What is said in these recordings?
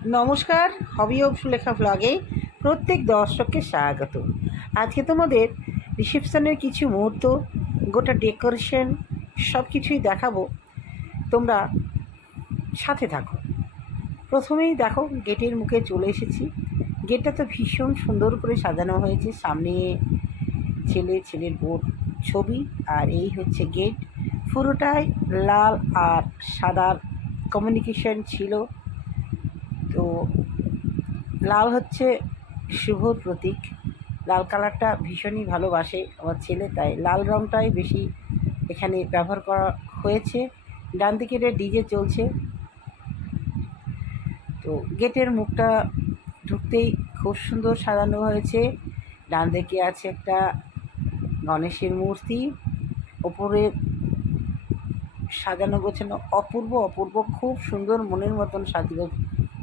নমস্কার, hobby of Sulekha ব্লগে প্রত্যেক দর্শককে স্বাগত। আজকে তোমাদের রিসেপশনের কিছু মুহূর্ত, গোটা ডেকোরেশন সব কিছুই দেখাবো, তোমরা সাথে থাকো। প্রথমেই দেখো, গেটের মুখে চলে এসেছি। গেটটা তো ভীষণ সুন্দর করে সাজানো হয়েছে, সামনে ছেলের বোর ছবি, আর এই হচ্ছে গেট। পুরোটাই লাল আর সাদার কমিউনিকেশন ছিল। তো লাল হচ্ছে শুভর প্রতীক, লাল কালারটা ভীষণই ভালোবাসে আমার ছেলে, তাই লাল রঙটাই বেশি এখানে ব্যবহার করা হয়েছে। ডান দিকে ডিজে চলছে। তো গেটের মুখটা ঢুকতেই খুব সুন্দর সাজানো হয়েছে। ডান দিকে আছে একটা গণেশের মূর্তি, ওপরে সাজানো গোছানো অপূর্ব খুব সুন্দর, মনের মতন সাজিয়ে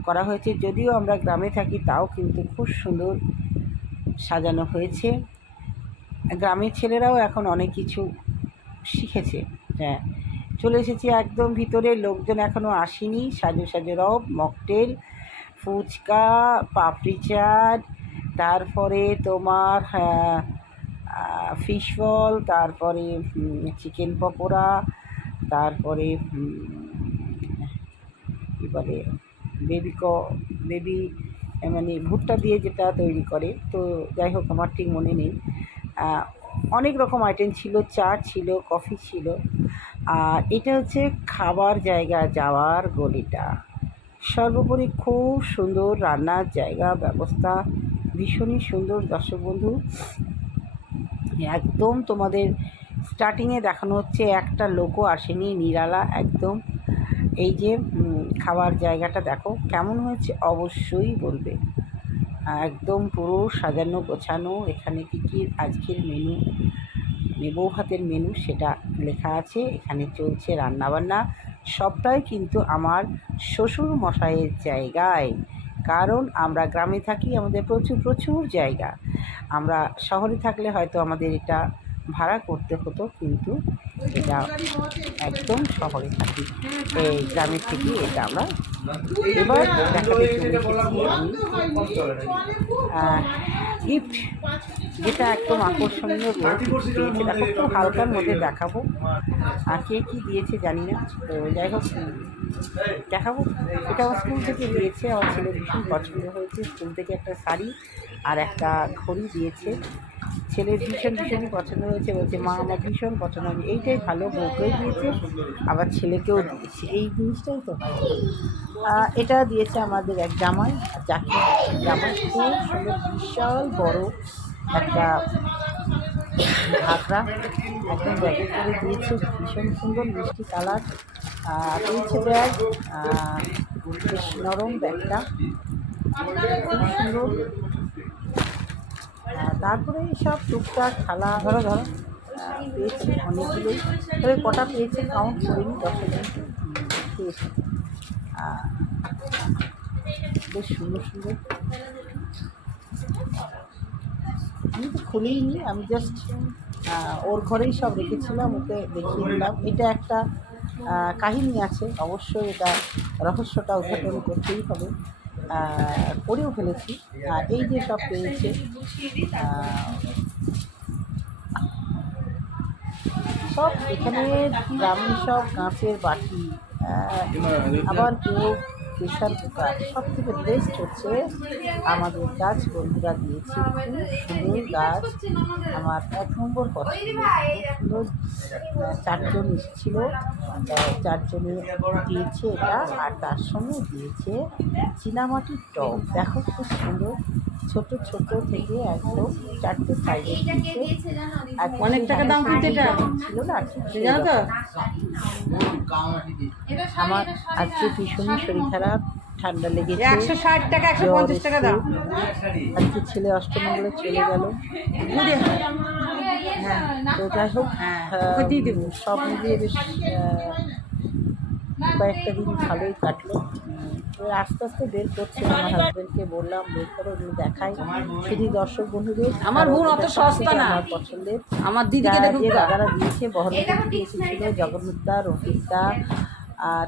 করা হয়েছে। যদিও আমরা গ্রামে থাকি, তাও কিন্তু খুব সুন্দর সাজানো হয়েছে। গ্রামের ছেলেরাও এখন অনেক কিছু শিখেছে। হ্যাঁ, চলে এসেছি একদম ভিতরে, লোকজন এখনও আসেনি। সাজো রব, মকটেল, ফুচকা, পাপড়ি চাট, তারপরে তোমার ফিশ বল, তারপরে চিকেন পকোড়া, তারপরে কী বলে বেবি মানে ভুট্টা দিয়ে যেটা তৈরি করে। তো যাই হোক, আমার ঠিক মনে নেই। অনেক রকম আইটেম ছিল, চা ছিল, কফি ছিল। আর এটা হচ্ছে খাবার জায়গা যাওয়ার গলিটা। সর্বোপরি খুব সুন্দর রান্নার জায়গা, ব্যবস্থা ভীষণই সুন্দর। দর্শক বন্ধু, একদম তোমাদের স্টার্টিংয়ে দেখানো হচ্ছে, একটা লোকও আসেনি, নিরালা একদম। এই যে খাবার জায়গাটা দেখো কেমন হয়েছে, অবশ্যই বলবে। একদম পুরো সাজানো গোছানো। এখানে কী আজকের মেনু, বউ ভাতের মেনু সেটা লেখা আছে। এখানে চলছে রান্নাবান্না, সবটাই কিন্তু আমার শ্বশুর মশাইয়ের জায়গায়। কারণ আমরা গ্রামে থাকি, আমাদের প্রচুর জায়গা। আমরা শহরে থাকলে হয়তো আমাদের এটা ভাড়া করতে হতো, কিন্তু এটা একদম শহরে থাকি, এই গ্রামের থেকে এটা আমরা এবার দেখাতে চলে এসেছি আমি গিফট, যেটা একদম আকর্ষণীয় দিয়েছে। দেখো, খুব হালকার মধ্যে দেখাবো। আর কে কী দিয়েছে জানি না, তো যাই হোক দেখাবো। এটা আমার স্কুল থেকে দিয়েছে, আমার ছেলে ভীষণ পছন্দ হয়েছে। স্কুল থেকে একটা শাড়ি আর একটা ঘড়ি দিয়েছে, ছেলের ভীষণই পছন্দ হয়েছে। বলছে, মা আমার ভীষণ পছন্দ হয়েছে, এইটাই ভালো, বউকেও দিয়েছে আবার ছেলেকেও দিয়েছে, এই জিনিসটাই তো ভালো। এটা দিয়েছে আমাদের এক জামাই, জাকি জামাই, খুব সুন্দর বিশাল বড় একটা ঘাগরা একদম ব্যাগে করে দিয়েছে, ভীষণ সুন্দর মিষ্টি কালার দিয়েছে ব্যাগ। বেশ নরম ব্যাগটা, খুব সুন্দর। তারপরে সব টুকটাক থালা ধরো পেয়েছি অনেকগুলোই, তবে কটা পেয়েছে কাউন্ট করিনি, 10 পেয়েছি। বেশ সুন্দর। আমি তো খুলেইনি, আমি জাস্ট ওর ঘরেই সব রেখেছিলাম, ওকে দেখিয়ে দিলাম। এটা একটা কাহিনী আছে, অবশ্যই এটা রহস্যটা উদ্ঘাটন করতেই হবে, করেও ফেলেছি। এই যে সব পেয়েছে, সব এখানে গ্রামীণ সব কাঁচের বাটি, আবার কেউ প্রেশার কুকার। সব থেকে বেস্ট হচ্ছে আমাদের গাছ বন্ধুরা দিয়েছে, খুব সুন্দর গাছ, আমার 1 নম্বর পছন্দ। সুন্দর 4 জন এসেছিল, 4 জনে দিয়েছে এটা, আর তার সঙ্গে দিয়েছে চীনামাটির টব। দেখো খুব সুন্দর, ছোট থেকে একদম 4টে সাইজে দিয়েছে। অনেক টাকা দাম কিন্তু এটা ছিল না, জানো তো। আমার আজকে ভীষণই শরীর খারাপ, ঠান্ডা লেগেছে, 160 টাকা 150 টাকা দাম। আজকে ছেলে অষ্টমঙ্গলে চলে গেল। হ্যাঁ, তো যাই হোক, সব মিলিয়ে বেশ কয়েকটা দিন ভালোই কাটলো। তো আস্তে বের করছে, আমার হাজব্যান্ডকে বললাম বের করো, দেখাই শুধু দর্শক বন্ধুদের। আমার বোন অত সস্তা না, আমার পছন্দের আমার দিদিকে দেখুন, দাদারা দিয়েছে, বহরমপুর থেকে এসেছিল জগন্নাথদা, রফিকদা,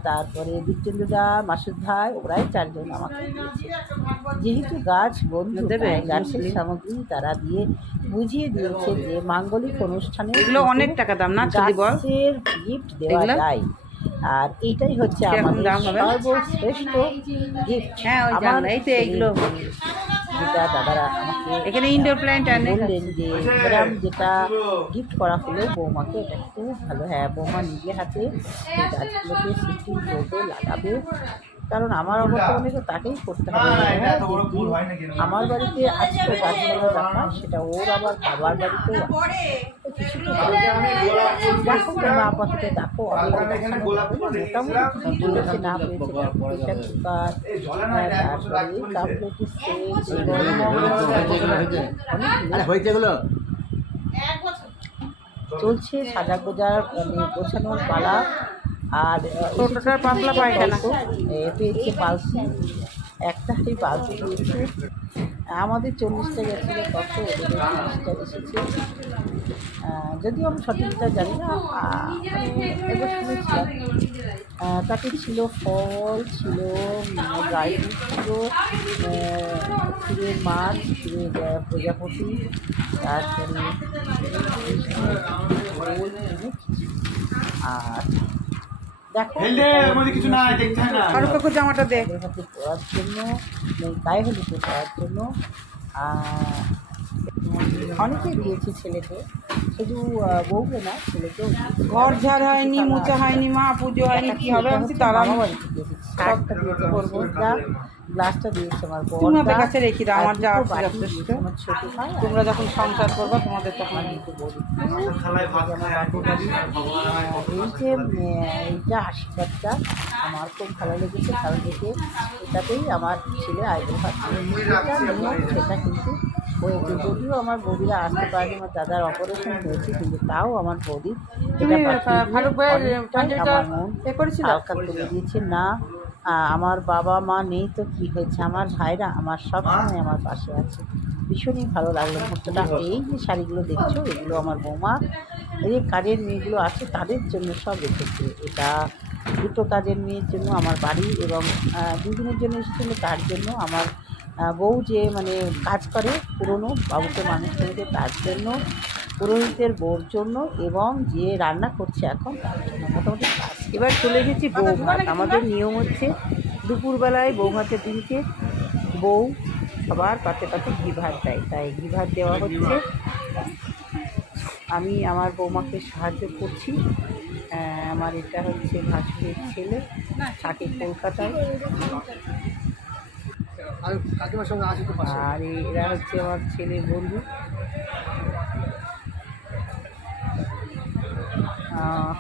তারপরে দীপচন্দ্রদা, মাসুদ ভাই, ওরাই 4 জন আমাকে দিয়েছে। যেহেতু গাছ বন্ধু, দেবে? তাই গাছের সামগ্রী তারা দিয়ে বুঝিয়ে দিয়েছে যে মাঙ্গলিক অনুষ্ঠানে এগুলো অনেক টাকা দাম না, চলি বল? গাছের গিফট দেওয়া এগুলো? যায়। আর এইটাই হচ্ছে কিরকম আমাদের দাম হবে? সর্বশ্রেষ্ঠ গিফট। হ্যাঁ, ওই জানলা, এই তো এইগুলো। যেটা দাদারা আমাকে এখানে ইনডোর প্ল্যান্ট আর নেই। বললেন যে গ্রাম যেটা গিফট করা হলো বৌমাকে, এটা খুব ভালো। হ্যাঁ, বৌমা নিজে হাতে এই গাছগুলোকে শিফটিং করবে, লাগাবে। কারণ আমার অবর্তমানে তো তাকেই করতে হবে। হ্যাঁ, আমার বাড়িতে আজকে গাছগুলো রাখা, সেটা ওর আবার বাবার বাড়িতেও আছে। তো কিছু তো দেখো তোমরা আপাতত দেখো, আমি দেখানো হবে। মোটামুটি কি পেয়েছে না পেয়েছে, প্রেশার কুকার, তারপরে কাপ প্লেটের সেট, চলছে সাজা গোজার মানে গোছানোর পালা। আর ছোটটার পাতলা পায়খানা। পেয়েছে বালতি, একটাই বালতি দিয়েছে। আমাদের 40টা গেছিলো, কত ওদের 30টা এসেছে। যদিও আমি সঠিকটা জানি না, এবার শুনেছিলাম। তাতে ছিল ফল, ছিল ড্রাই ফ্রুট, ছিল ক্ষীরের মাছ, ক্ষীরের প্রজাপতি, তারপরে আর দেখো কাকু জামাটা দে। হাতে পড়ার জন্য, গায়ে হলুদে পড়ার জন্য অনেকে দিয়েছে ছেলেকে, শুধু বউকে না, ছেলেকেও দিয়েছে। ঘর ঝাড় হয়নি, মোচা হয়নি, মা পুজো হয়নি, কি হবে? আমি তারা মামা বাড়িতে দিয়েছে। শার্টটা দিয়েছে করবো, গ্লাসটা দিয়েছে আমার বড়। তুমি ওদের কাছে রেখে দাও, আমার যা আছে যথেষ্ট। আমার ছোট ভাই, তোমরা যখন সংসার করবে তোমাদের তখন আমার দুটো বড়। এই যে এইটা আশীর্বাদটা আমার খুব ভালো লেগেছে, কারণ দেখে এটাতেই আমার ছেলে আইডল পাচ্ছে। সেটা কিন্তু হয়েছে, যদিও আমার বৌদিরা আসতে পারেনি, আমার দাদার অপারেশন হয়েছে, কিন্তু তাও আমার বৌদি তুমি ফারুক ভাইয়ের আমার মন এ করেছিল? হালকা করে দিয়েছে। না, আমার বাবা মা নেই তো কি হয়েছে, আমার ভাইরা আমার সবসময় আমার পাশে আছে। ভীষণই ভালো লাগলো মুহূর্তটা। এই যে শাড়িগুলো দেখছো, এগুলো আমার বৌমা, এই যে কাজের মেয়েগুলো আছে তাদের জন্য সব রেখেছে। এটা দুটো কাজের মেয়ের জন্য আমার বাড়ি, এবং দুদিনের জন্য এসেছিলো তার জন্য। আমার বউ যে মানে কাজ করে পুরনো বাবুকে মানুষ করেছে তার জন্য, পুরোহিতের বউর জন্য, এবং যে রান্না করছে এখন তার জন্য। মোটামুটি কাজ। এবার চলে এসেছি বউ ভাত। আমাদের নিয়ম হচ্ছে দুপুরবেলায় বউ ভাতের দিনকে বউ সবার পাতে পাতে ঘি ভাত দেয়, তাই ঘি ভাত দেওয়া হচ্ছে। আমি আমার বৌমাকে সাহায্য করছি। আমার এটা হচ্ছে ভাসুরের ছেলে, থাকে কলকাতায়, আর এরা হচ্ছে আমার ছেলের বন্ধু।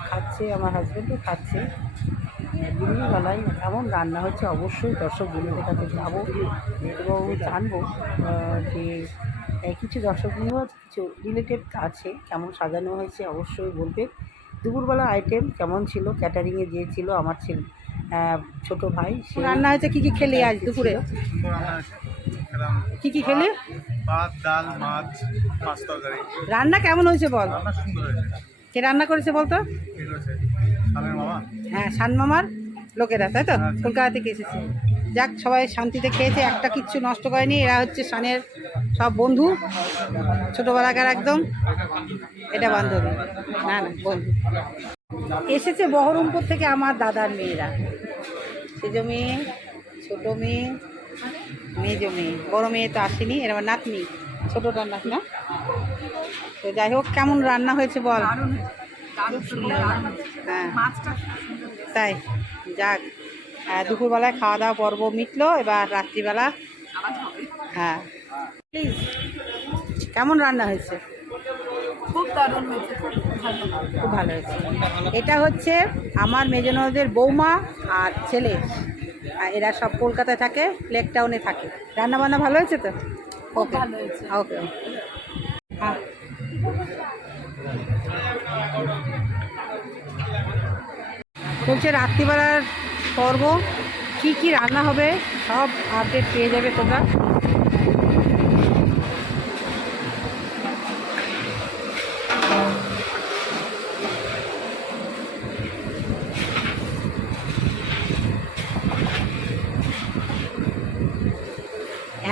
খাচ্ছে, আমার হাজব্যান্ডও খাচ্ছে। দিনের বেলায় কেমন রান্না হচ্ছে অবশ্যই দর্শক বন্ধুদের কাছে যাবো এবং জানবো যে কিছু দর্শক বন্ধু আছে, কিছু রিলেটিভ আছে, কেমন সাজানো হয়েছে অবশ্যই বলবে। দুপুরবেলা আইটেম কেমন ছিল, ক্যাটারিংয়ে যে ছিল আমার ছেলে ছোটো ভাই, সে রান্না হয়েছে কি কি খেলি আজ দুপুরে? কি কি খেলি? ভাত, ডাল, মাছ, মাছ তরকারি। রান্না কেমন হয়েছে বল? রান্না সুন্দর হয়েছে। কে রান্না করেছে বলতো? ঠিক আছে, সালের মামা। হ্যাঁ, শানমামার লোকেরা, তাই তো? কলকাতা থেকে এসেছে। যাক, সবাই শান্তিতে খেয়েছে, একটা কিচ্ছু নষ্ট করেনি। এরা হচ্ছে শানের সব বন্ধু, ছোটোবেলাকার একদম। এটা বান্ধবী না, না বন্ধু। এসেছে বহরমপুর থেকে আমার দাদার মেয়েরা, সেজো মেয়ে, ছোটো মেয়ে, মেজো মেয়ে, বড়ো মেয়ে তো আসেনি, এর আমার নাতনি, ছোটোটার নাতি না। তো যাই হোক, কেমন রান্না হয়েছে বল? হ্যাঁ, তাই যাক, দুপুরবেলায় খাওয়া দাওয়া পর্ব মিটলো, এবার রাত্রিবেলা। হ্যাঁ, প্লিজ, কেমন রান্না হয়েছে? খুব দারুণ হয়েছে, খুব ভালো হয়েছে। এটা হচ্ছে আমার মেজনদের বৌমা আর ছেলে, এরা সব কলকাতায় থাকে, লেক টাউনে থাকে। রান্না বান্না ভালো হয়েছে তো? ওকে, ভালো হয়েছে। ওকে, হ্যাঁ। চলছে রাত্রিবেলার পর্ব, কি কি রান্না হবে সব আপডেট পেয়ে যাবে তোমরা।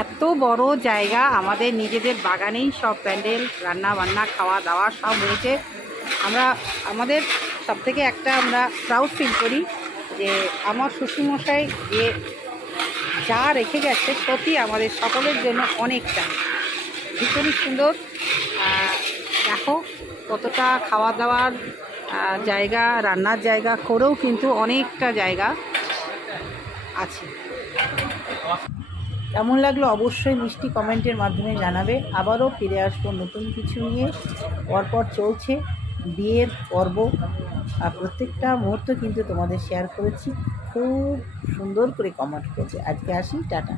এত বড় জায়গা, আমাদের নিজেদের বাগানেই সব প্যান্ডেল, রান্না বান্না, খাওয়া দাওয়া সব হয়েছে। আমাদের সব থেকে আমরা প্রাউড ফিল করি যে আমার শ্বশুরমশাই যে যা রেখে গেছে সত্যি আমাদের সকলের জন্য অনেকটা ভীষণই সুন্দর। দেখো কতটা খাওয়া দাওয়ার জায়গা, রান্নার জায়গা করেও কিন্তু অনেকটা জায়গা আছে। কেমন লাগলো অবশ্যই মিষ্টি কমেন্টের মাধ্যমে জানাবে। আবারও ফিরে আসবো নতুন কিছু নিয়ে। পরপর চলছে বিয়ের পর্ব, আর প্রত্যেকটা মুহূর্ত কিন্তু তোমাদের শেয়ার করেছি। খুব সুন্দর করে কমেন্ট করবে। আজকে আসি, টাটা।